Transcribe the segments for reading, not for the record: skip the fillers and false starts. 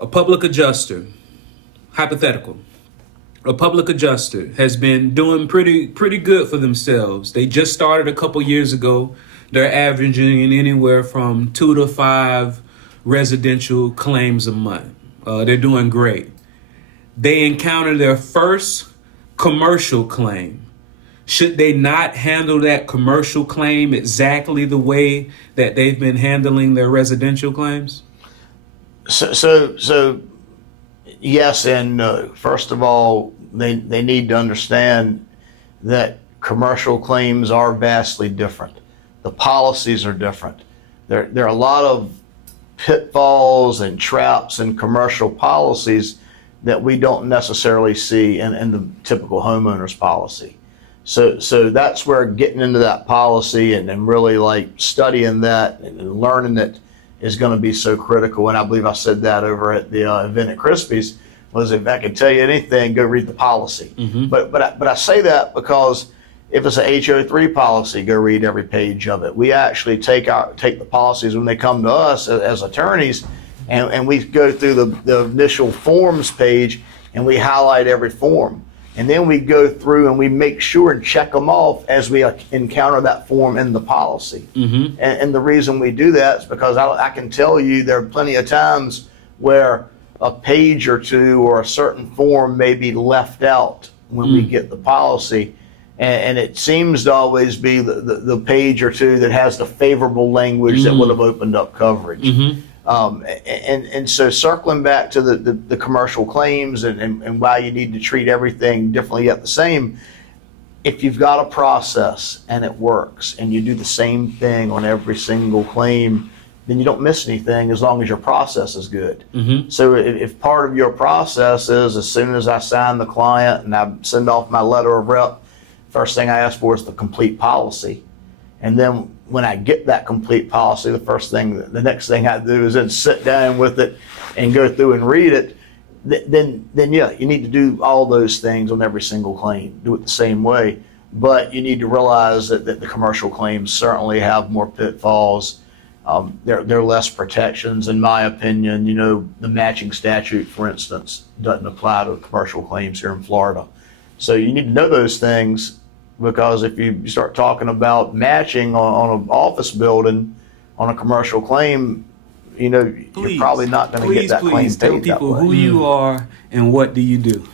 A public adjuster, hypothetical, a public adjuster has been doing pretty good for themselves. They just started a couple years ago. They're averaging anywhere from 2 to 5 residential claims a month. They're doing great. They encounter their first commercial claim. Should they not handle that commercial claim exactly the way that they've been handling their residential claims? So yes and no. First of all, they need to understand that commercial claims are vastly different. The policies are different. There are a lot of pitfalls and traps in commercial policies that we don't necessarily see in the typical homeowner's policy. So that's where getting into that policy and really like studying that and learning it is going to be so critical. And I believe I said that over at the event at Crispy's, was if I could tell you anything, go read the policy. Mm-hmm. But I say that because if it's a HO3 policy, go read every page of it. We actually take the policies when they come to us as attorneys, and we go through the initial forms page and we highlight every form. And then we go through and we make sure and check them off as we encounter that form in the policy. Mm-hmm. And the reason we do that is because I can tell you there are plenty of times where a page or two or a certain form may be left out when we get the policy. And it seems to always be the page or two that has the favorable language that would have opened up coverage. Mm-hmm. And so circling back to the commercial claims and why you need to treat everything differently yet the same, if you've got a process and it works and you do the same thing on every single claim, then you don't miss anything as long as your process is good. Mm-hmm. So if part of your process is as soon as I sign the client and I send off my letter of rep, first thing I ask for is the complete policy. And then when I get that complete policy, the next thing I do is then sit down with it and go through and read it. Then yeah, you need to do all those things on every single claim. Do it the same way, but you need to realize that the commercial claims certainly have more pitfalls. There are less protections, in my opinion. You know, the matching statute, for instance, doesn't apply to commercial claims here in Florida. So you need to know those things, because if you start talking about matching on an office building on a commercial claim, you know, you're probably not going to get that claim paid that way. Please tell people who you are and what do you do.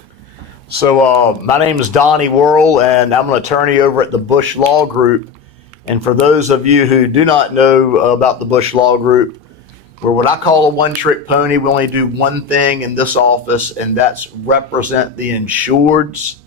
So my name is Donnie Worrell, and I'm an attorney over at the Bush Law Group. And for those of you who do not know about the Bush Law Group, we're what I call a one-trick pony. We only do one thing in this office, and that's represent the insureds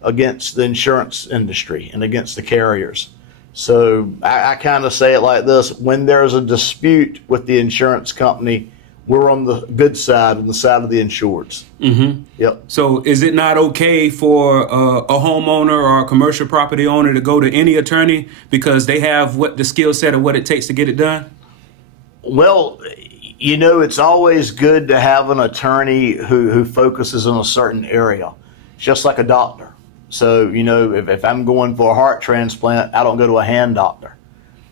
against the insurance industry and against the carriers. So I kind of say it like this: when there's a dispute with the insurance company, we're on the good side, on the side of the insureds. Mm-hmm. Yep. So is it not okay for a homeowner or a commercial property owner to go to any attorney because they have the skill set of what it takes to get it done? Well, you know, it's always good to have an attorney who focuses on a certain area, just like a doctor. So, you know, if I'm going for a heart transplant, I don't go to a hand doctor.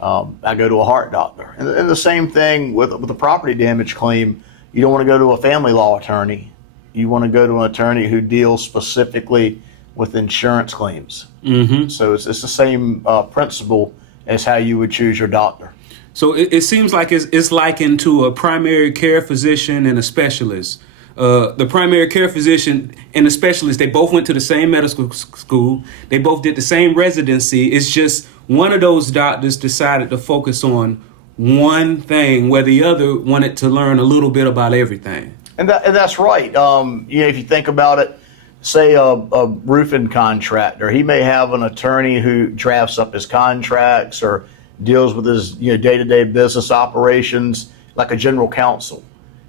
I go to a heart doctor. And the same thing with a property damage claim. You don't want to go to a family law attorney. You want to go to an attorney who deals specifically with insurance claims. Mm-hmm. So it's the same principle as how you would choose your doctor. So it seems like it's likened to a primary care physician and a specialist. The primary care physician and the specialist, they both went to the same medical school. They both did the same residency. It's just one of those doctors decided to focus on one thing, where the other wanted to learn a little bit about everything. And that's right. You know, if you think about it, say a roofing contractor, he may have an attorney who drafts up his contracts or deals with his day-to-day business operations, like a general counsel,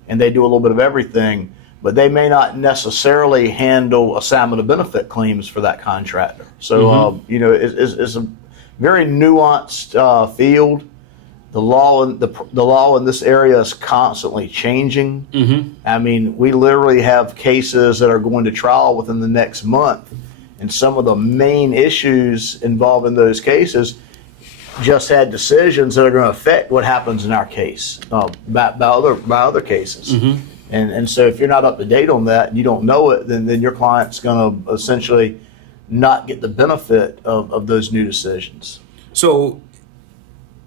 and they do a little bit of everything. But they may not necessarily handle assignment of benefit claims for that contractor. So, you know, it's a very nuanced field. The law in this area is constantly changing. Mm-hmm. I mean, we literally have cases that are going to trial within the next month, and some of the main issues involving those cases just had decisions that are going to affect what happens in our case by other cases. Mm-hmm. And so if you're not up to date on that and you don't know it, then your client's going to essentially not get the benefit of those new decisions. So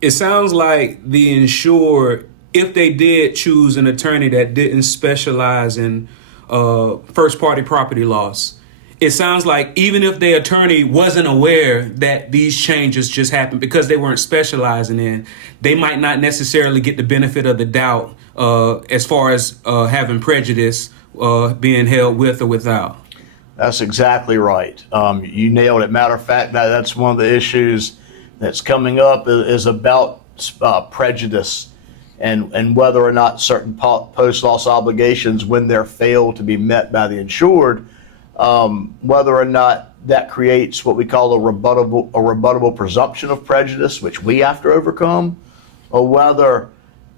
it sounds like the insured, if they did choose an attorney that didn't specialize in first party property loss, it sounds like even if the attorney wasn't aware that these changes just happened because they weren't specializing in, they might not necessarily get the benefit of the doubt as far as having prejudice being held with or without. That's exactly right. You nailed it. Matter of fact, that's one of the issues that's coming up is about prejudice and whether or not certain post-loss obligations, when they're failed to be met by the insured, whether or not that creates what we call a rebuttable presumption of prejudice, which we have to overcome, or whether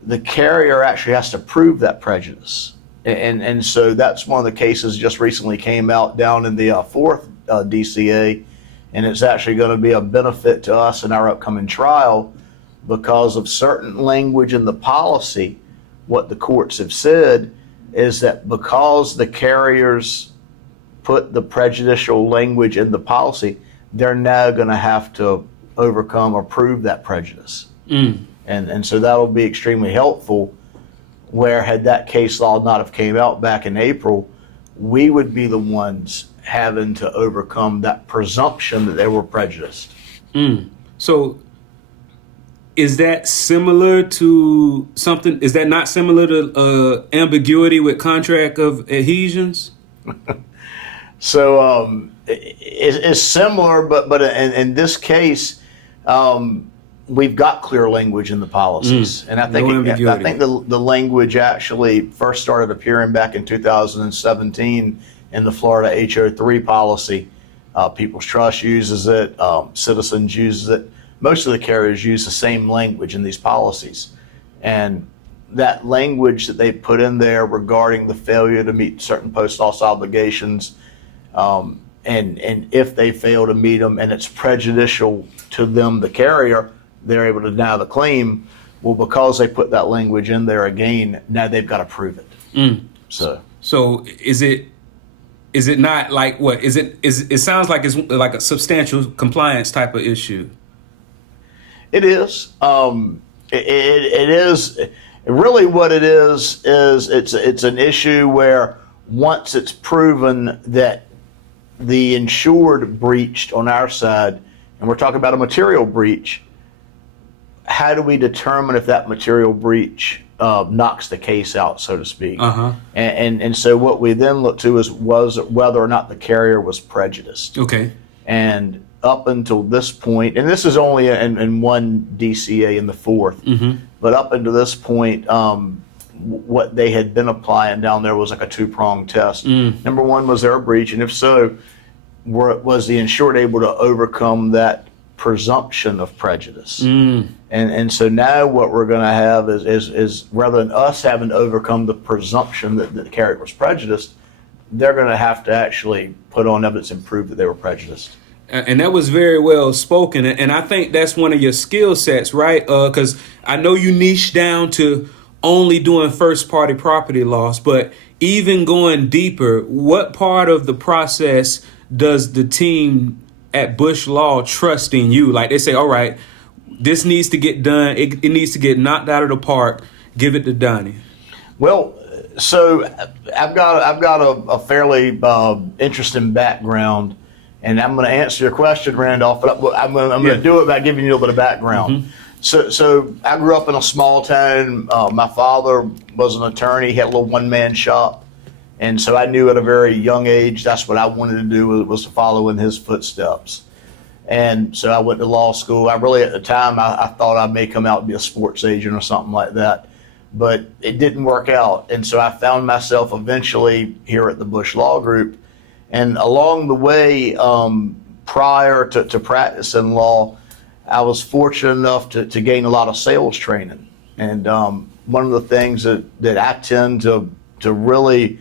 the carrier actually has to prove that prejudice. And so that's one of the cases just recently came out down in the fourth DCA, and it's actually going to be a benefit to us in our upcoming trial because of certain language in the policy. What the courts have said is that because the carriers put the prejudicial language in the policy, they're now going to have to overcome or prove that prejudice. And so that'll be extremely helpful, where had that case law not have came out back in April, we would be the ones having to overcome that presumption that they were prejudiced. So is that similar to something, is that not similar to ambiguity with contract of adhesions? So it's similar, but in this case, we've got clear language in the policies, and I think the language actually first started appearing back in 2017 in the Florida HO3 policy. People's Trust uses it, Citizens uses it. Most of the carriers use the same language in these policies, and that language that they put in there regarding the failure to meet certain post-loss obligations. And if they fail to meet them and it's prejudicial to them, the carrier, they're able to deny the claim. Well, because they put that language in there again, now they've got to prove it. So is it not like what? It sounds like it's like a substantial compliance type of issue. It is. It is. Really what it is it's an issue where once it's proven that the insured breached on our side, and we're talking about a material breach, how do we determine if that material breach knocks the case out, so to speak? And so what we then look to was whether or not the carrier was prejudiced. Okay. And up until this point, and this is only in one DCA in the fourth, but up until this point, what they had been applying down there was like a two-pronged test. Number one, was there a breach? And if so, was the insured able to overcome that presumption of prejudice? And so now what we're going to have is rather than us having to overcome the presumption that the carrier was prejudiced, they're going to have to actually put on evidence and prove that they were prejudiced. And that was very well spoken. And I think that's one of your skill sets, right? Because I know you niche down to only doing first party property loss, but even going deeper, what part of the process does the team at Bush Law trust in you? Like they say, all right, this needs to get done. It needs to get knocked out of the park. Give it to Donnie. Well, so I've got a fairly interesting background, and I'm going to answer your question, Randolph, but I'm going to do it by giving you a little bit of background. So I grew up in a small town. My father was an attorney. He had a little one-man shop. And so I knew at a very young age that's what I wanted to do, was to follow in his footsteps. And so I went to law school. I really, at the time, I thought I may come out and be a sports agent or something like that. But it didn't work out. And so I found myself eventually here at the Bush Law Group. And along the way, prior to practicing law, I was fortunate enough to gain a lot of sales training. And one of the things that I tend to really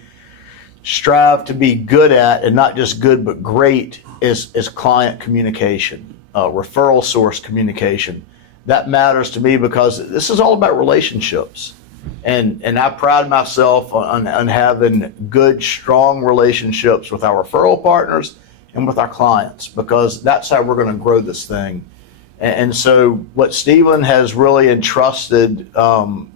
strive to be good at, and not just good but great, is client communication, referral source communication. That matters to me because this is all about relationships. And I pride myself on having good, strong relationships with our referral partners and with our clients, because that's how we're going to grow this thing. And so what Stephen has really entrusted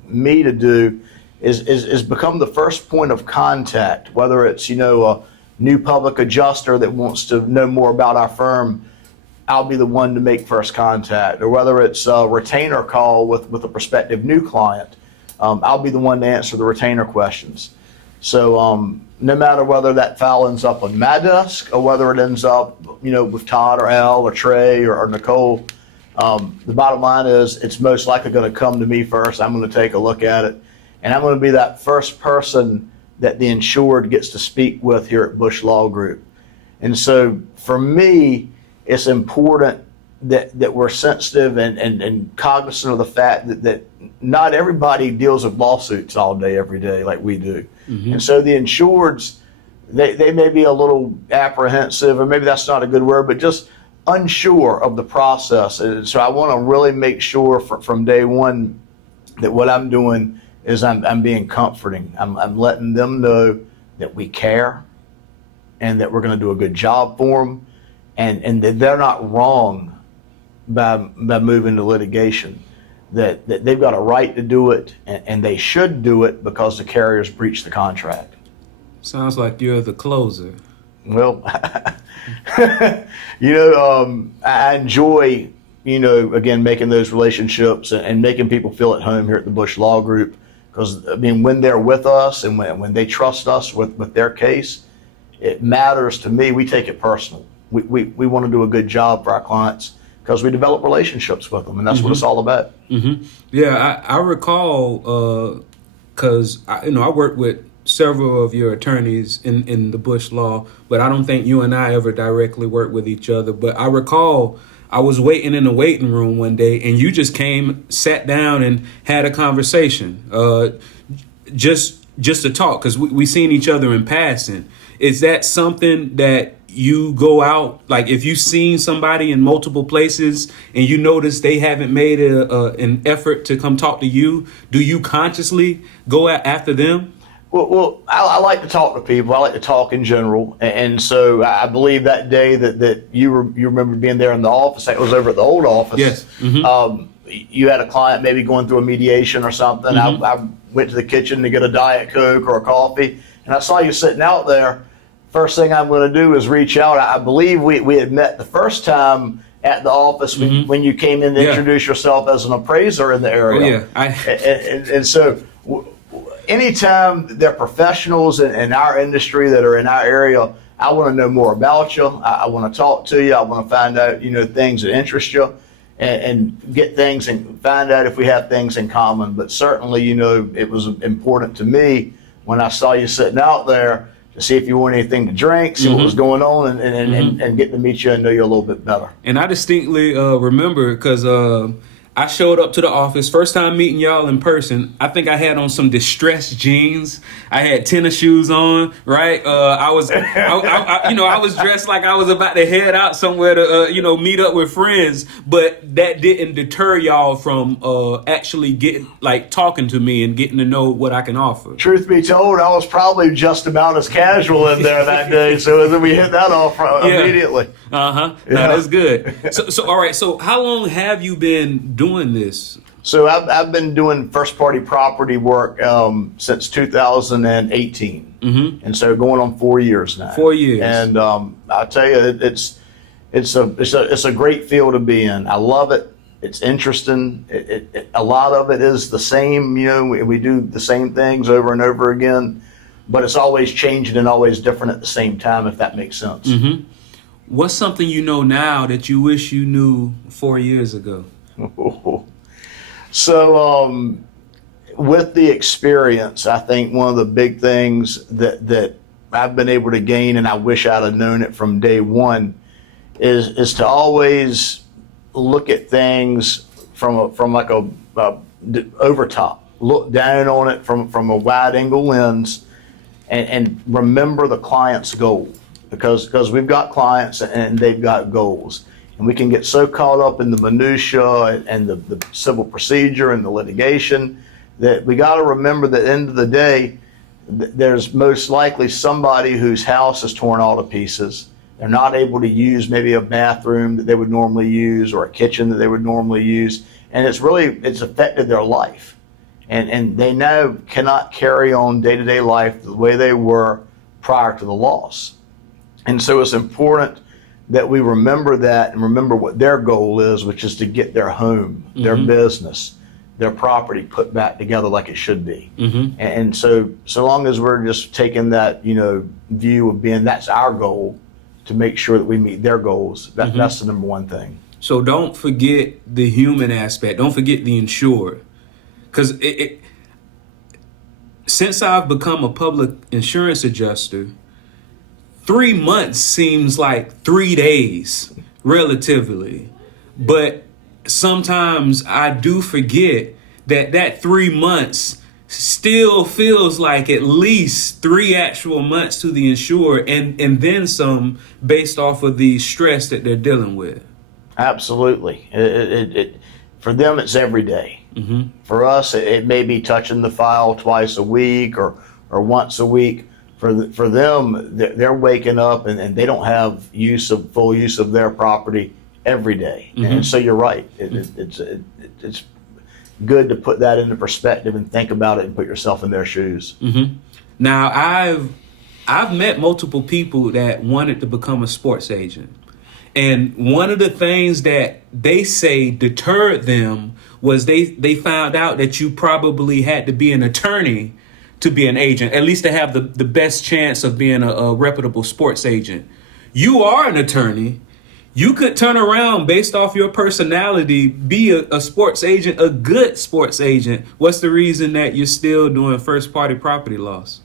me to do is become the first point of contact, whether it's, a new public adjuster that wants to know more about our firm. I'll be the one to make first contact, or whether it's a retainer call with a prospective new client, I'll be the one to answer the retainer questions. So no matter whether that file ends up on my desk or whether it ends up, with Todd or Al or Trey or Nicole, the bottom line is it's most likely going to come to me first. I'm going to take a look at it, and I'm going to be that first person that the insured gets to speak with here at Bush Law Group. And so for me, it's important that we're sensitive and cognizant of the fact that not everybody deals with lawsuits all day, every day like we do. Mm-hmm. And so the insureds, they may be a little apprehensive, or maybe that's not a good word, but just unsure of the process. And so I want to really make sure from day one that what I'm doing is I'm being comforting. I'm letting them know that we care and that we're going to do a good job for them, and that they're not wrong by moving to litigation, that they've got a right to do it, and they should do it because the carriers breached the contract. Sounds like you're the closer. Well, I enjoy, again, making those relationships and making people feel at home here at the Bush Law Group, because, when they're with us and when they trust us with their case, it matters to me. We take it personal. We want to do a good job for our clients because we develop relationships with them, and that's what it's all about. Mm-hmm. Yeah, I recall, because I worked with several of your attorneys in the Bush Law, but I don't think you and I ever directly worked with each other. But I recall I was waiting in the waiting room one day, and you just came, sat down, and had a conversation, just to talk, because we seen each other in passing. Is that something that you go out, like if you've seen somebody in multiple places and you notice they haven't made an effort to come talk to you, do you consciously go after them? Well, I like to talk to people. I like to talk in general, and so I believe that day that you remember being there in the office. It was over at the old office. Yes. Mm-hmm. You had a client maybe going through a mediation or something. Mm-hmm. I went to the kitchen to get a Diet Coke or a coffee, and I saw you sitting out there. First thing I'm going to do is reach out. I believe we had met the first time at the office when you came in to introduce yourself as an appraiser in the area. Oh, yeah. And so anytime they're professionals in our industry that are in our area, I want to know more about you. I want to talk to you. I want to find out, things that interest you, and get things and find out if we have things in common. But certainly, it was important to me when I saw you sitting out there to see if you want anything to drink, see what was going on, and get to meet you and know you a little bit better. And I distinctly remember, because I showed up to the office, first time meeting y'all in person. I think I had on some distressed jeans. I had tennis shoes on, right? I was dressed like I was about to head out somewhere to, meet up with friends. But that didn't deter y'all from actually talking to me and getting to know what I can offer. Truth be told, I was probably just about as casual in there that day. So then we hit that off immediately. Uh-huh. Yeah. No, that's good. So all right. So how long have you been doing this? So I've been doing first party property work since 2018, and so going on 4 years now. 4 years, and I tell you, it's a great field to be in. I love it. It's interesting. A lot of it is the same. We do the same things over and over again, but it's always changing and always different at the same time. If that makes sense. Mm-hmm. What's something you know now that you wish you knew 4 years ago? So with the experience, I think one of the big things that I've been able to gain, and I wish I'd have known it from day one, is to always look at things from a over top, look down on it from a wide angle lens, and remember the client's goal, because we've got clients and they've got goals. And we can get so caught up in the minutia and the civil procedure and the litigation that we got to remember that at the end of the day, there's most likely somebody whose house is torn all to pieces. They're not able to use maybe a bathroom that they would normally use or a kitchen that they would normally use. And it's affected their life. And they now cannot carry on day-to-day life the way they were prior to the loss. And so it's important that we remember that and remember what their goal is, which is to get their home, their business, their property put back together like it should be. And so long as we're just taking that, view of being that's our goal to make sure that we meet their goals, that's the number one thing. So don't forget the human aspect. Don't forget the insured. Because since I've become a public insurance adjuster, 3 months seems like 3 days relatively. But sometimes I do forget that 3 months still feels like at least 3 actual months to the insured and then some based off of the stress that they're dealing with. Absolutely. For them, it's every day. For us, it may be touching the file twice a week or once a week. For them, they're waking up and they don't have full use of their property every day. And so you're right. It's good to put that into perspective and think about it and put yourself in their shoes. Now, I've met multiple people that wanted to become a sports agent. And one of the things that they say deterred them was they found out that you probably had to be an attorney to be an agent, at least to have the best chance of being a reputable sports agent. You are an attorney. You could turn around based off your personality, be a sports agent, a good sports agent. What's the reason that you're still doing first party property loss?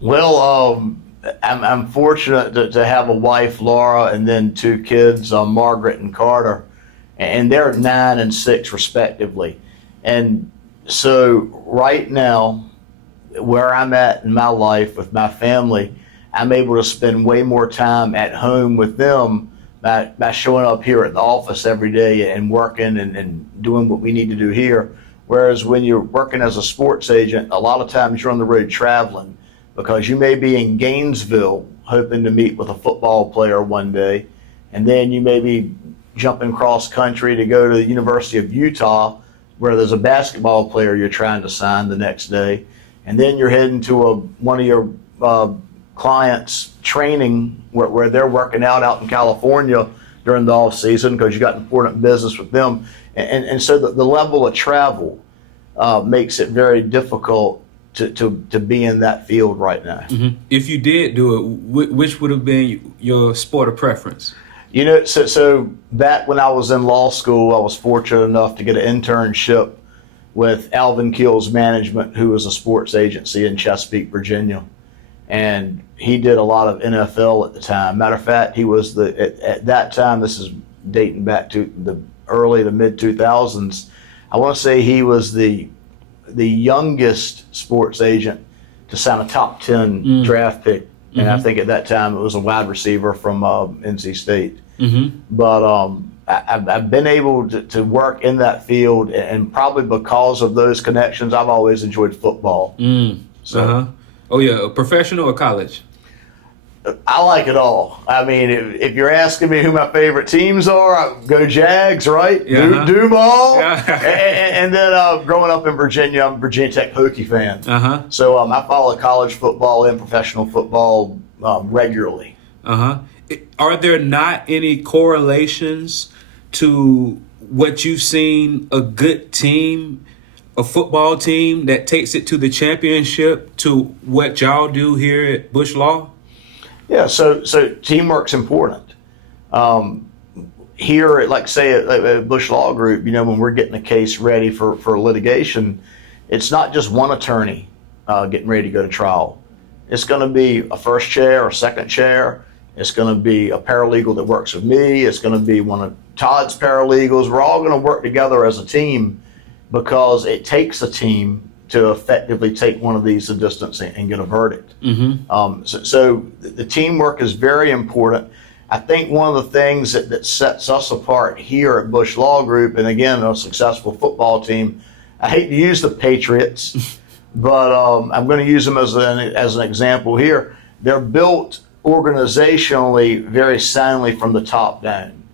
Well, I'm fortunate to have a wife, Laura, and then 2 kids, Margaret and Carter, and they're 9 and 6 respectively. And so right now, where I'm at in my life with my family, I'm able to spend way more time at home with them by showing up here at the office every day and working and doing what we need to do here. Whereas when you're working as a sports agent, a lot of times you're on the road traveling because you may be in Gainesville hoping to meet with a football player one day, and then you may be jumping cross country to go to the University of Utah where there's a basketball player you're trying to sign the next day. And then you're heading to one of your clients' training where they're working out in California during the off season because you got important business with them. And so the level of travel makes it very difficult to be in that field right now. If you did do it, which would have been your sport of preference? So back when I was in law school, I was fortunate enough to get an internship with Alvin Keel's management, who was a sports agency in Chesapeake, Virginia. And he did a lot of NFL at the time. Matter of fact, he was at that time, this is dating back to the early to mid 2000s, I want to say he was the youngest sports agent to sign a top 10 draft pick. And I think at that time it was a wide receiver from NC State. But I've been able to work in that field, and probably because of those connections, I've always enjoyed football. Oh yeah, professional or college? I like it all. I mean, if you're asking me who my favorite teams are, I go Jags, right? Duval. And then growing up in Virginia, I'm a Virginia Tech Hokie fan. So I follow college football and professional football regularly. Are there not any correlations to what you've seen a good team, a football team that takes it to the championship, to what y'all do here at Bush Law? Yeah, so teamwork's important. Here, at Bush Law Group, when we're getting a case ready for litigation, it's not just one attorney getting ready to go to trial. It's going to be a first chair or second chair. It's going to be a paralegal that works with me. It's going to be one of Todd's paralegals. We're all going to work together as a team because it takes a team to effectively take one of these to distance and get a verdict. So the teamwork is very important. I think one of the things that sets us apart here at Bush Law Group, and again, a successful football team, I hate to use the Patriots, but I'm going to use them as an example here. They're built organizationally very soundly from the top down.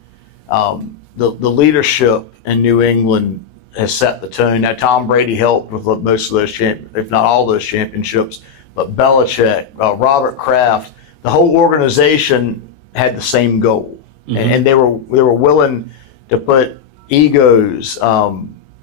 The leadership in New England has set the tone. Now, Tom Brady helped with most of those, if not all those championships, but Belichick, Robert Kraft, the whole organization had the same goal, and they were willing to put egos,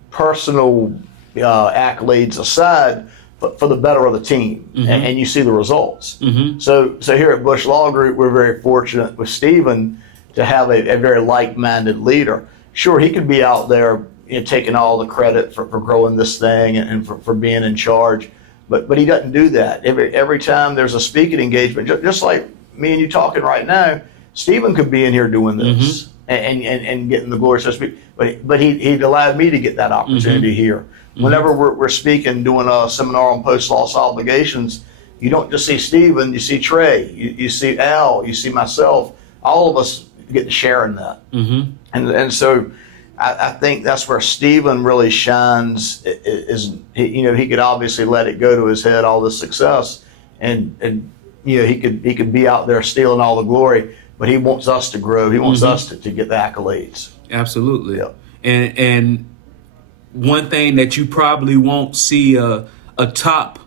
personal accolades aside for the better of the team, and you see the results. So here at Bush Law Group, we're very fortunate with Stephen to have a very like-minded leader. Sure, he could be out there taking all the credit for growing this thing and for being in charge, but he doesn't do that. Every time there's a speaking engagement, just like me and you talking right now, Stephen could be in here doing this and getting the glory, so to speak. But he'd allowed me to get that opportunity here. Whenever we're speaking, doing a seminar on post-loss obligations, you don't just see Stephen, you see Trey, you see Al, you see myself. All of us get to share in that. And so I think that's where Stephen really shines. He could obviously let it go to his head, all the success, and he could be out there stealing all the glory, but he wants us to grow. He wants us to get the accolades. Absolutely. Yep. And one thing that you probably won't see a top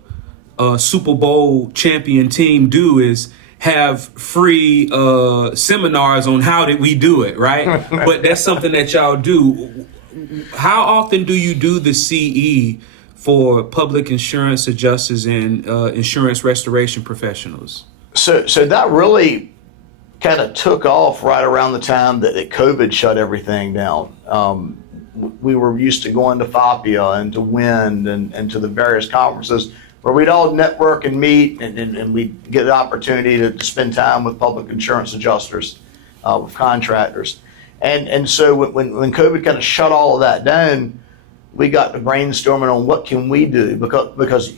Super Bowl champion team do is have free seminars on how did we do it, right? But that's something that y'all do. How often do you do the CE for public insurance adjusters and insurance restoration professionals? So that really kind of took off right around the time that COVID shut everything down. We were used to going to FAPIA and to WIND and to the various conferences where we'd all network and meet and we'd get an opportunity to spend time with public insurance adjusters, with contractors. And so when COVID kind of shut all of that down, we got to brainstorming on what can we do, because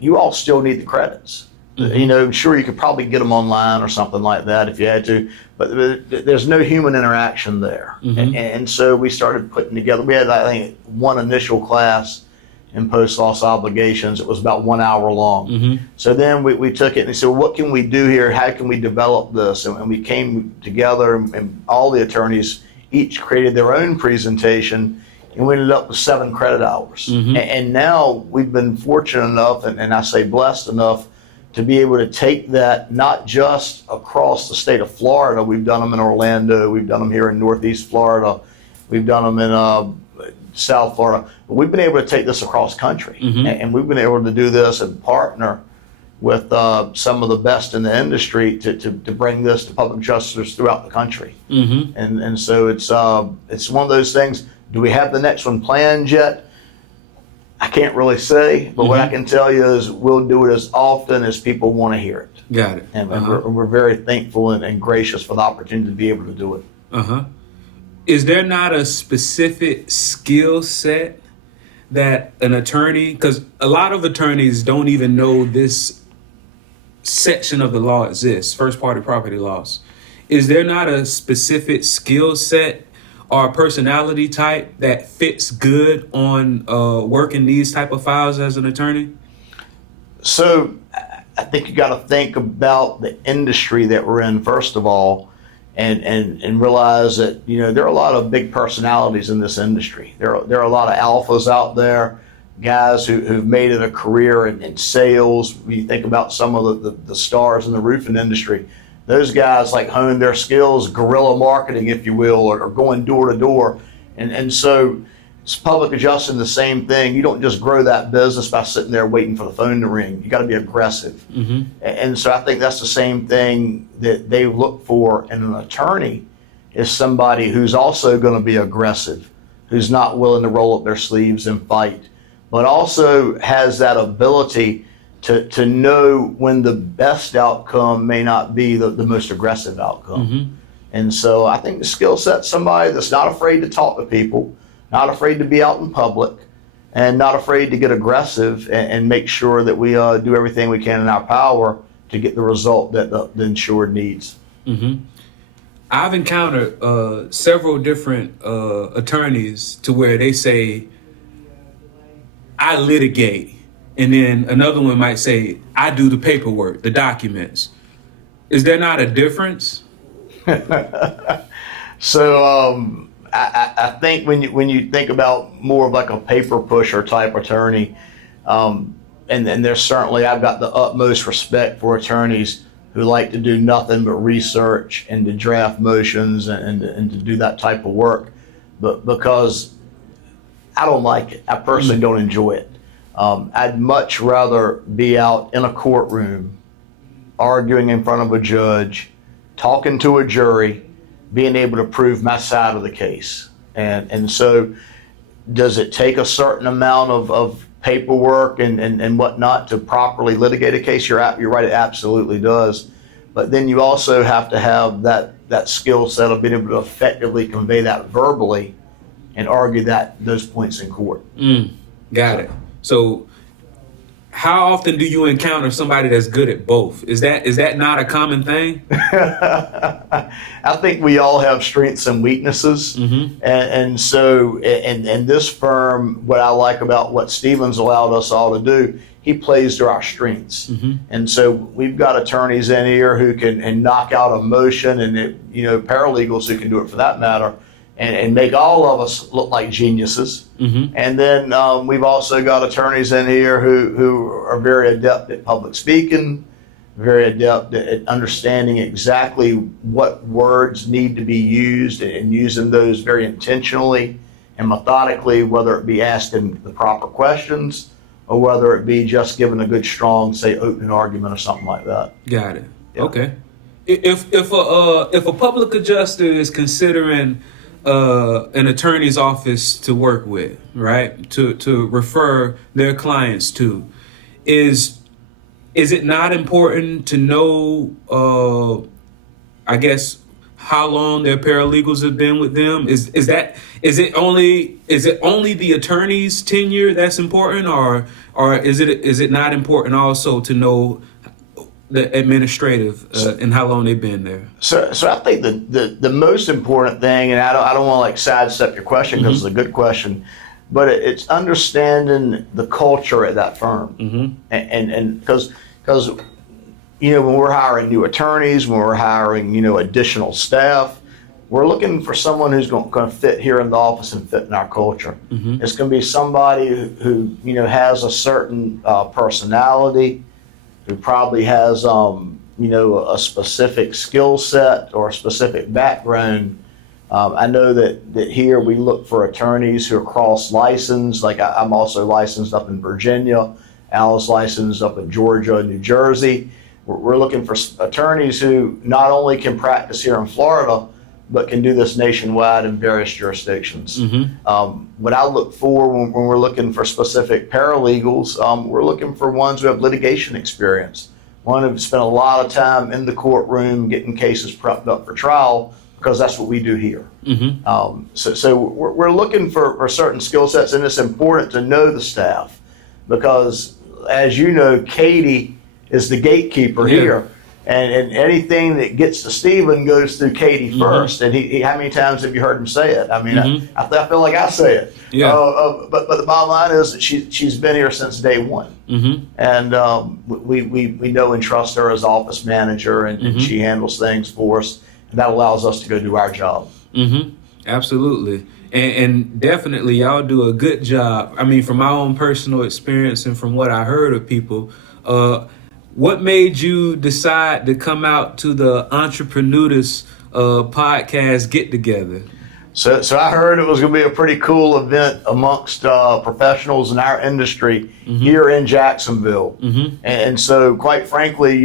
you all still need the credits. Sure, you could probably get them online or something like that if you had to, but there's no human interaction there. And so we started putting together, we had, I think, one initial class in post-loss obligations. It was about 1 hour long. So then we took it and we said, well, what can we do here? How can we develop this? And we came together, and all the attorneys each created their own presentation, and we ended up with 7 credit hours. And now we've been fortunate enough, and I say blessed enough, to be able to take that not just across the state of Florida. We've done them in Orlando. We've done them here in Northeast Florida. We've done them in South Florida. But we've been able to take this across country. And we've been able to do this and partner with some of the best in the industry to bring this to public adjusters throughout the country. And so it's one of those things. Do we have the next one planned yet? I can't really say, but what I can tell you is we'll do it as often as people want to hear it. Got it. And we're very thankful and gracious for the opportunity to be able to do it. Is there not a specific skill set that an attorney, because a lot of attorneys don't even know this section of the law exists, first party property laws. Is there not a specific skill set or a personality type that fits good on working these type of files as an attorney? So I think you got to think about the industry that we're in, first of all, and realize that, there are a lot of big personalities in this industry. There are a lot of alphas out there, guys who've made it a career in sales. When you think about some of the stars in the roofing industry, those guys hone their skills, guerrilla marketing, if you will, or going door to door. And so it's public adjusting, the same thing. You don't just grow that business by sitting there waiting for the phone to ring. You got to be aggressive. And so I think that's the same thing that they look for in an attorney, is somebody who's also going to be aggressive, who's not willing to roll up their sleeves and fight, but also has that ability to know when the best outcome may not be the most aggressive outcome. And so I think the skill set, somebody that's not afraid to talk to people, not afraid to be out in public, and not afraid to get aggressive and make sure that we do everything we can in our power to get the result that the insured needs. I've encountered several different attorneys to where they say I litigate. And then another one might say, I do the paperwork, the documents. Is there not a difference? So I think when you think about more of like a paper pusher type attorney, and there's certainly, I've got the utmost respect for attorneys who like to do nothing but research and to draft motions and to do that type of work, but because I don't like it. I personally don't enjoy it. I'd much rather be out in a courtroom, arguing in front of a judge, talking to a jury, being able to prove my side of the case. And so does it take a certain amount of paperwork and whatnot to properly litigate a case? You're right, it absolutely does. But then you also have to have that skill set of being able to effectively convey that verbally and argue those points in court. Got it. So how often do you encounter somebody that's good at both? Is that not a common thing? I think we all have strengths and weaknesses. And so in this firm, what I like about what Stephen's allowed us all to do, he plays to our strengths. And so we've got attorneys in here who can knock out a motion, and paralegals who can do it for that matter, and make all of us look like geniuses. And then we've also got attorneys in here who are very adept at public speaking, very adept at understanding exactly what words need to be used and using those very intentionally and methodically, whether it be asking the proper questions or whether it be just giving a good, strong, say, open argument or something like that. Got it. Yeah. Okay. If a public adjuster is considering an attorney's office to work with, right, to refer their clients to, is it not important to know, I guess, how long their paralegals have been with them? Is it only the attorney's tenure that's important, or is it not important also to know the administrative and how long they've been there? So I think the most important thing, and I don't want to like sidestep your question because it's a good question, but it's understanding the culture at that firm, and because when we're hiring new attorneys, when we're hiring additional staff, we're looking for someone who's going to fit here in the office and fit in our culture. It's going to be somebody who has a certain personality, who probably has a specific skill set or a specific background. I know that here we look for attorneys who are cross-licensed. Like I'm also licensed up in Virginia. Al is licensed up in Georgia and New Jersey. We're looking for attorneys who not only can practice here in Florida, but can do this nationwide in various jurisdictions. What I look for when we're looking for specific paralegals, we're looking for ones who have litigation experience, one who've spent a lot of time in the courtroom getting cases prepped up for trial, because that's what we do here. So we're looking for certain skill sets, and it's important to know the staff, because as you know, Katie is the gatekeeper here. And anything that gets to Stephen goes through Katie first. And he how many times have you heard him say it? I mean, I feel like I say it. But the bottom line is that she's been here since day one. And we know and trust her as office manager, and she handles things for us. And that allows us to go do our job. Absolutely. And definitely y'all do a good job. I mean, from my own personal experience and from what I heard of people, what made you decide to come out to the Entrepreneurs podcast get together? So I heard it was going to be a pretty cool event amongst professionals in our industry here in Jacksonville. And so, quite frankly,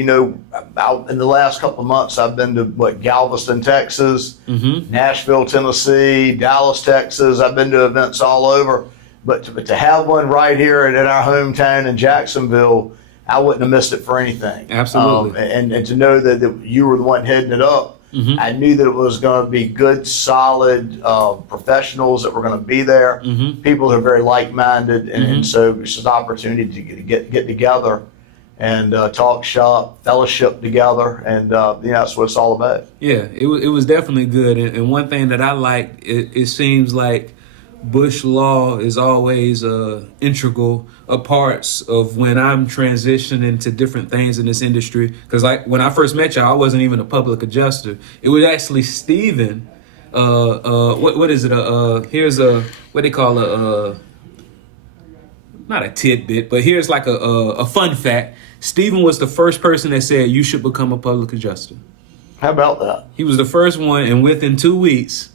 about in the last couple of months, I've been to Galveston, Texas, Nashville, Tennessee, Dallas, Texas. I've been to events all over, but to have one right here in our hometown in Jacksonville, I wouldn't have missed it for anything. Absolutely. And to know that you were the one heading it up, I knew that it was going to be good, solid professionals that were going to be there, people who are very like-minded, and so it's just an opportunity to get together and talk shop, fellowship together, and that's what it's all about. Yeah, it was definitely good. And one thing that I liked, it seems like Bush law is always integral parts of when I'm transitioning to different things in this industry. Because like when I first met y'all, I wasn't even a public adjuster. It was actually Steven. What is it? Here's a what they call not a tidbit, but here's like a fun fact. Steven was the first person that said you should become a public adjuster. How about that? He was the first one, and within 2 weeks,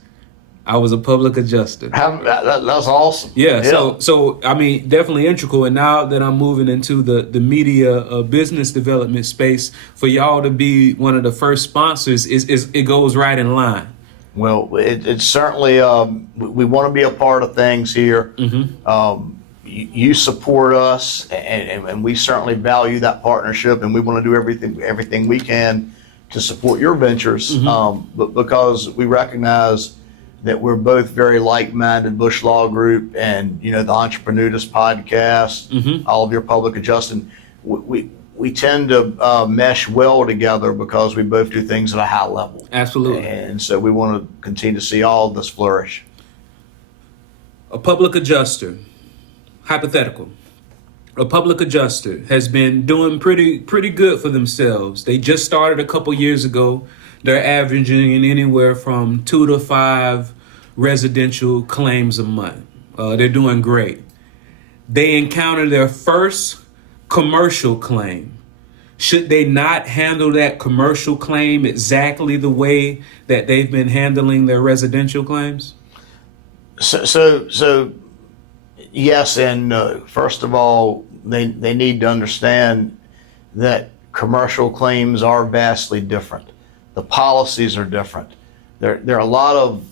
I was a public adjuster. That's awesome. Yeah. So I mean, definitely integral. And now that I'm moving into the media business development space, for y'all to be one of the first sponsors is it goes right in line. Well, it's certainly we want to be a part of things here. Mm-hmm. You support us, and we certainly value that partnership, and we want to do everything we can to support your ventures. Mm-hmm. But because we recognize that we're both very like-minded, Bush Law Group, and the Entrepreneurist podcast, mm-hmm. all of your public adjusting, we tend to mesh well together because we both do things at a high level. Absolutely. And so we want to continue to see all of this flourish. A public adjuster, hypothetical. A public adjuster has been doing pretty good for themselves. They just started a couple years ago. They're averaging anywhere from 2 to 5 residential claims a month. They're doing great. They encounter their first commercial claim. Should they not handle that commercial claim exactly the way that they've been handling their residential claims? So yes, and first of all, they need to understand that commercial claims are vastly different. The policies are different. There are a lot of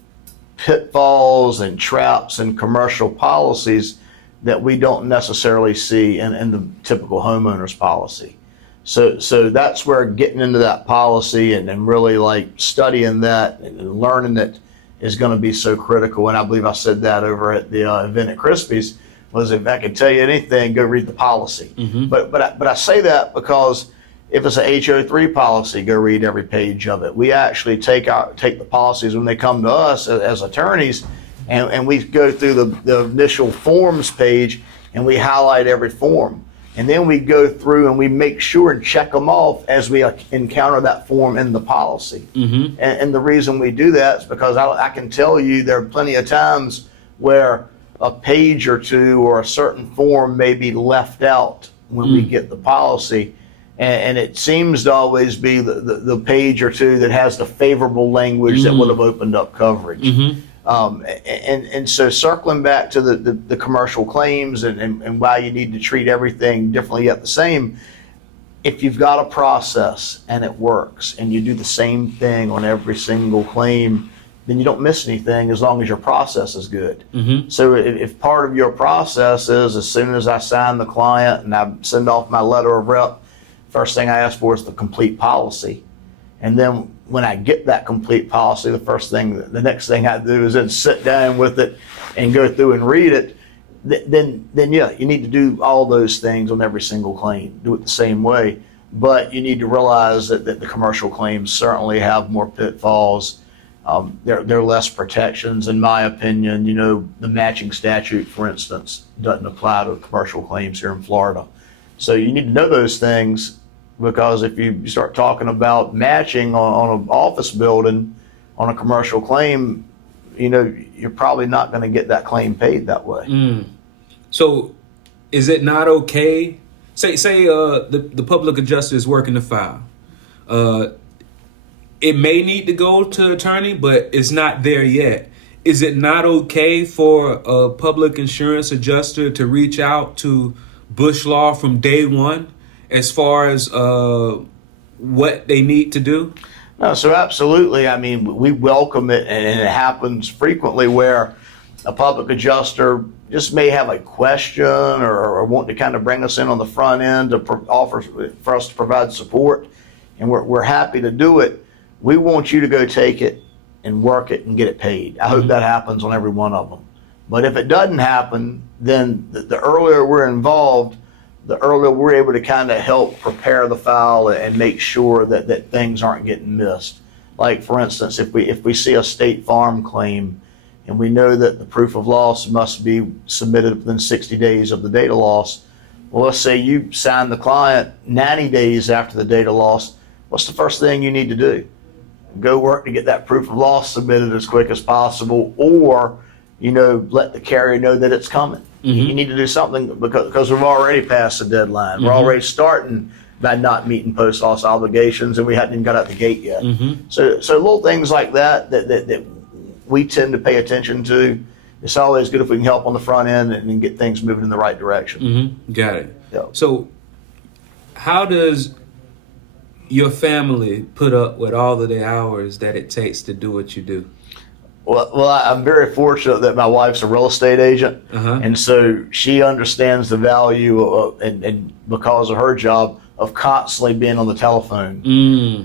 pitfalls and traps in commercial policies that we don't necessarily see in the typical homeowner's policy. So that's where getting into that policy and really like studying that and learning it is going to be so critical. And I believe I said that over at the event at Crispy's, was if I could tell you anything, go read the policy. Mm-hmm. But I say that because if it's an HO3 policy, go read every page of it. We actually take the policies when they come to us as attorneys, and we go through the initial forms page, and we highlight every form. And then we go through and we make sure and check them off as we encounter that form in the policy. Mm-hmm. And the reason we do that is because I can tell you there are plenty of times where a page or two or a certain form may be left out when we get the policy. And it seems to always be the page or two that has the favorable language that would have opened up coverage. Mm-hmm. And so circling back to the commercial claims and why you need to treat everything differently yet the same, if you've got a process and it works and you do the same thing on every single claim, then you don't miss anything as long as your process is good. Mm-hmm. So if part of your process is as soon as I sign the client and I send off my letter of rep, first thing I ask for is the complete policy. And then when I get that complete policy, the next thing I do is then sit down with it and go through and read it. Then yeah, you need to do all those things on every single claim. Do it the same way, but you need to realize that the commercial claims certainly have more pitfalls. There are less protections, in my opinion. The matching statute, for instance, doesn't apply to commercial claims here in Florida. So you need to know those things, because if you start talking about matching on an office building on a commercial claim, you're probably not going to get that claim paid that way. So is it not okay? Say the public adjuster is working the file. It may need to go to attorney, but it's not there yet. Is it not okay for a public insurance adjuster to reach out to Bush Law from day one as far as what they need to do? No, so absolutely. I mean, we welcome it, and it happens frequently where a public adjuster just may have a question or want to kind of bring us in on the front end to offer for us to provide support, and we're happy to do it. We want you to go take it and work it and get it paid. I hope that happens on every one of them. But if it doesn't happen, then the earlier we're involved, the earlier we're able to kind of help prepare the file and make sure that things aren't getting missed. Like, for instance, if we see a State Farm claim, and we know that the proof of loss must be submitted within 60 days of the date of loss. Well, let's say you sign the client 90 days after the date of loss. What's the first thing you need to do? Go work to get that proof of loss submitted as quick as possible, or let the carrier know that it's coming. Mm-hmm. You need to do something because we've already passed the deadline. Mm-hmm. We're already starting by not meeting post-loss obligations, and we hadn't even got out the gate yet. Mm-hmm. So little things like that we tend to pay attention to. It's always good if we can help on the front end and get things moving in the right direction. Mm-hmm. Got it. Yeah. So how does your family put up with all of the hours that it takes to do what you do? Well, I'm very fortunate that my wife's a real estate agent, Uh-huh. and so she understands the value and because of her job, of constantly being on the telephone.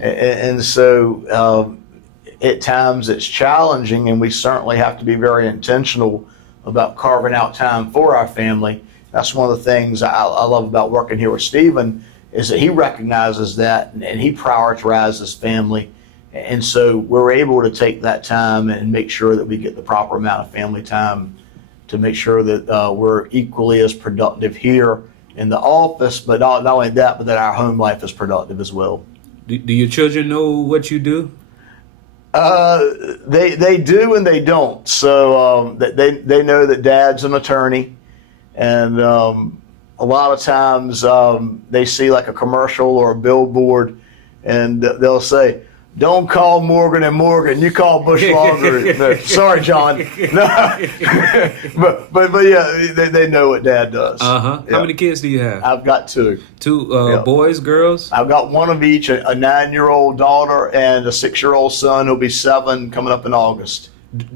And so at times it's challenging, and we certainly have to be very intentional about carving out time for our family. That's one of the things I love about working here with Stephen, is that he recognizes that and he prioritizes family. And so we're able to take that time and make sure that we get the proper amount of family time to make sure that we're equally as productive here in the office, but not only that, but that our home life is productive as well. Do your children know what you do? They do and they don't. So they know that Dad's an attorney, and a lot of times they see like a commercial or a billboard, and they'll say, "Don't call Morgan and Morgan. You call Bush Longer." No, sorry, John. No. but yeah, they know what Dad does. Uh-huh. Yeah. How many kids do you have? I've got two. Two Yeah. boys, girls? I've got one of each, a 9-year-old daughter and a 6-year-old son who'll be 7 coming up in August.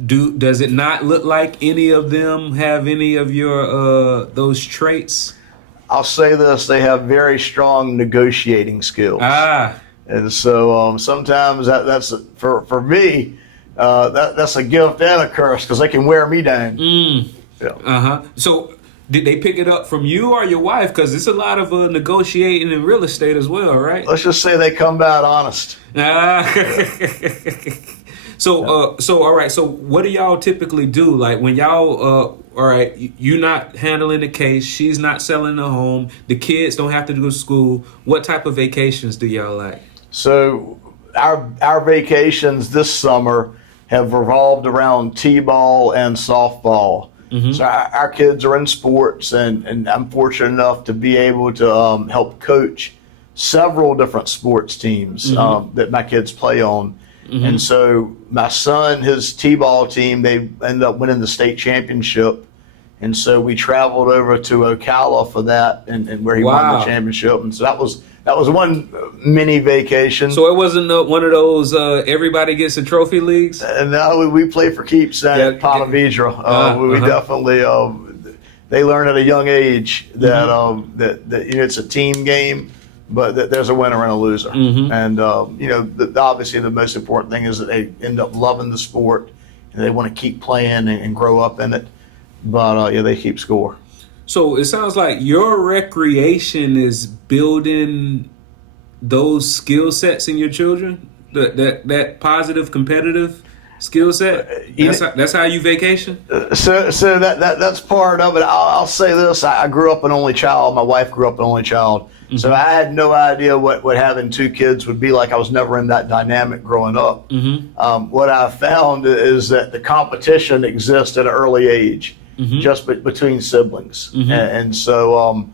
Does it not look like any of them have any of your those traits? I'll say this, they have very strong negotiating skills. And so sometimes that's for me, that's a gift and a curse, because they can wear me down. Yeah. Uh-huh. So did they pick it up from you or your wife? Because it's a lot of negotiating in real estate as well, right? Let's just say they come out honest. So all right. So what do y'all typically do? Like when y'all, all right, you're not handling the case, she's not selling the home, the kids don't have to go to school. What type of vacations do y'all like? So our vacations this summer have revolved around t-ball and softball. Mm-hmm. So our kids are in sports, and I'm fortunate enough to be able to help coach several different sports teams that my kids play on. Mm-hmm. And so my son, his t-ball team, they ended up winning the state championship. And so we traveled over to Ocala for that, and where he won the championship. And so that was one mini vacation. So it wasn't one of those everybody gets a trophy leagues? And now we play for keeps at Ponte Vedra. We definitely they learn at a young age that that it's a team game, but that there's a winner and a loser. Mm-hmm. And obviously the most important thing is that they end up loving the sport and they want to keep playing and grow up in it. But they keep score. So it sounds like your recreation is building those skill sets in your children. That positive competitive skill set. That's how you vacation. So that's part of it. I'll say this: I grew up an only child. My wife grew up an only child. Mm-hmm. So I had no idea what having 2 kids would be like. I was never in that dynamic growing up. Mm-hmm. What I found is that the competition exists at an early age. Mm-hmm. Just between siblings. Mm-hmm. And so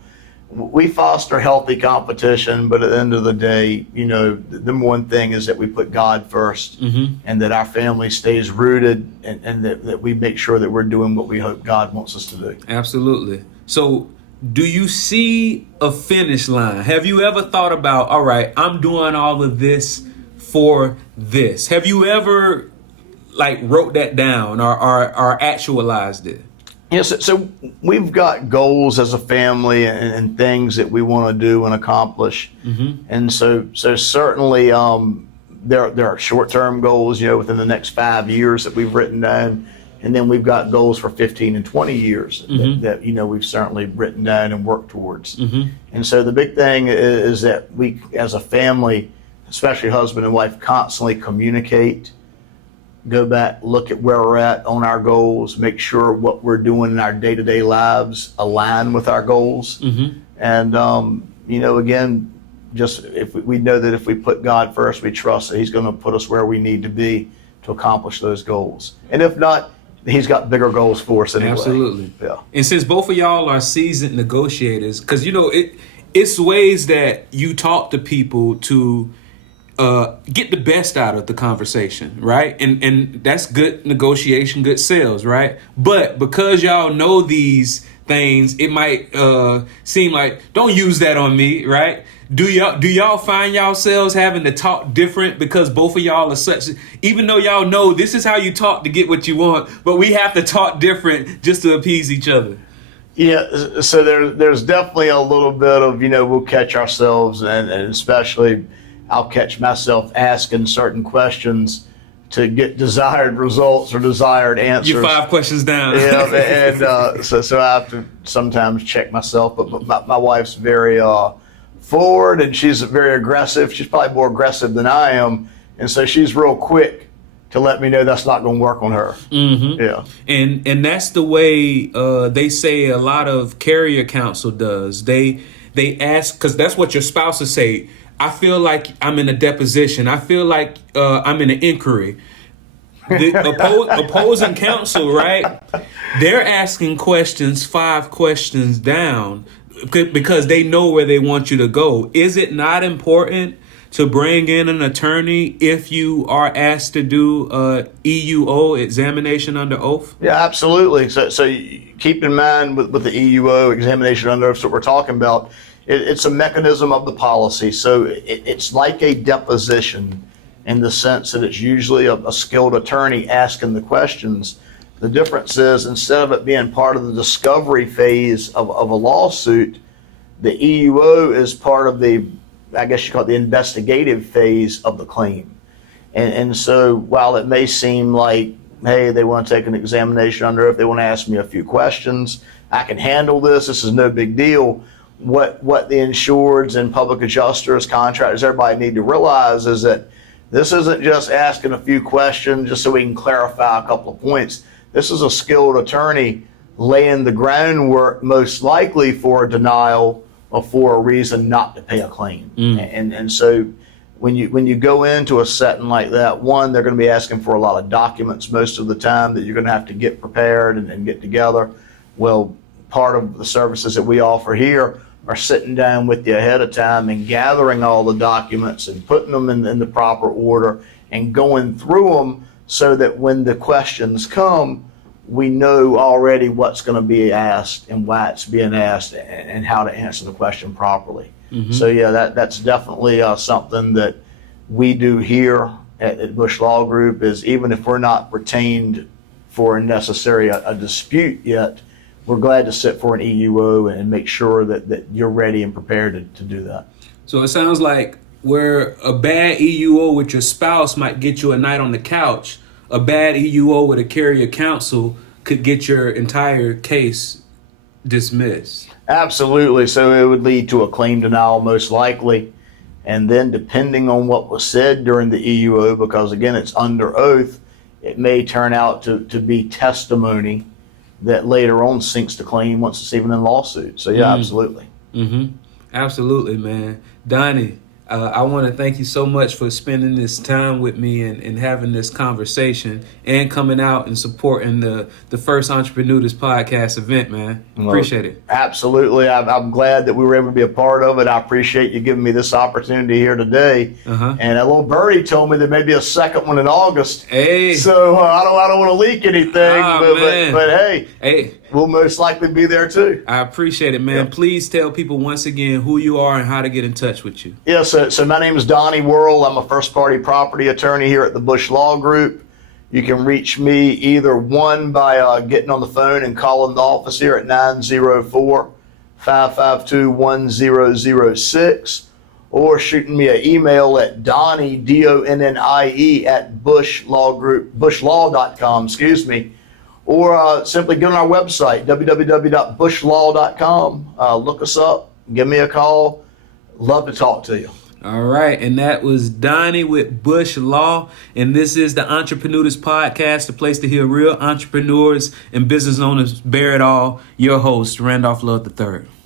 we foster healthy competition, but at the end of the day, the number one thing is that we put God first, and that our family stays rooted, and that we make sure that we're doing what we hope God wants us to do. Absolutely. So do you see a finish line? Have you ever thought about, all right, I'm doing all of this for this? Have you ever wrote that down or actualized it? Yes, so we've got goals as a family and things that we want to do and accomplish, and so certainly there are short-term goals, within the next 5 years that we've written down, and then we've got goals for 15 and 20 years that we've certainly written down and worked towards. And so the big thing is that we, as a family, especially husband and wife, constantly communicate go back, look at where we're at on our goals, make sure what we're doing in our day-to-day lives align with our goals. And, again, just if we know that if we put God first, we trust that He's going to put us where we need to be to accomplish those goals. And if not, He's got bigger goals for us anyway. Absolutely. Yeah. And since both of y'all are seasoned negotiators, because it's ways that you talk to people to get the best out of the conversation, right? And that's good negotiation, good sales, right? But because y'all know these things, it might seem like, don't use that on me, right? Do y'all find yourselves having to talk different because both of y'all are such, even though y'all know this is how you talk to get what you want, but we have to talk different just to appease each other? Yeah, so there's definitely a little bit of, we'll catch ourselves, and especially I'll catch myself asking certain questions to get desired results or desired answers. You're 5 questions down. Yeah, and so I have to sometimes check myself, but my wife's very forward, and she's very aggressive. She's probably more aggressive than I am, and so she's real quick to let me know that's not going to work on her. Yeah, and that's the way they say a lot of carrier counsel does. They ask, because that's what your spouses say. I feel like I'm in a deposition. I feel like I'm in an inquiry. The opposing counsel, right? They're asking questions 5 questions down because they know where they want you to go. Is it not important to bring in an attorney if you are asked to do EUO, examination under oath? Yeah, absolutely. So keep in mind with the EUO, examination under oath, what we're talking about, it's a mechanism of the policy. So it's like a deposition in the sense that it's usually a skilled attorney asking the questions. The difference is, instead of it being part of the discovery phase of a lawsuit, the EUO is part of the, I guess you call it the investigative phase of the claim. And so while it may seem like, hey, they want to take an examination under oath, they want to ask me a few questions, I can handle this is no big deal. What the insureds and public adjusters, contractors, everybody need to realize is that this isn't just asking a few questions just so we can clarify a couple of points. This is a skilled attorney laying the groundwork most likely for a denial or for a reason not to pay a claim. And so when you go into a setting like that, one, they're going to be asking for a lot of documents most of the time that you're going to have to get prepared and get together. Well, part of the services that we offer here are sitting down with you ahead of time and gathering all the documents and putting them in the proper order and going through them so that when the questions come, we know already what's going to be asked and why it's being asked and how to answer the question properly. So yeah, that's definitely something that we do here at Bush Law Group, is even if we're not retained for a dispute yet, we're glad to sit for an EUO and make sure that you're ready and prepared to do that. So it sounds like where a bad EUO with your spouse might get you a night on the couch, a bad EUO with a carrier counsel could get your entire case dismissed. Absolutely. So it would lead to a claim denial most likely. And then depending on what was said during the EUO, because again, it's under oath, it may turn out to be testimony that later on sinks the claim once it's even in lawsuit. So yeah, absolutely. Absolutely, man. Donnie, I want to thank you so much for spending this time with me and having this conversation and coming out and supporting the first Entrepreneurs Podcast event, man. Appreciate it. Absolutely. I'm glad that we were able to be a part of it. I appreciate you giving me this opportunity here today. And a little birdie told me there may be a second one in August. Hey. So I don't want to leak anything, but hey, we'll most likely be there too. I appreciate it, man. Please tell people once again who you are and how to get in touch with you. Yeah, so my name is Donnie Worrell. I'm a first-party property attorney here at the Bush Law Group. You can reach me either by getting on the phone and calling the office here at 904-552-1006, or shooting me an email at Donnie, DONNIE, at bushlaw.com, or simply get on our website, www.bushlaw.com. Look us up, give me a call. Love to talk to you. All right, and that was Donnie with Bush Law, and this is the Entrepreneurs Podcast, the place to hear real entrepreneurs and business owners bear it all. Your host, Randolph Love III.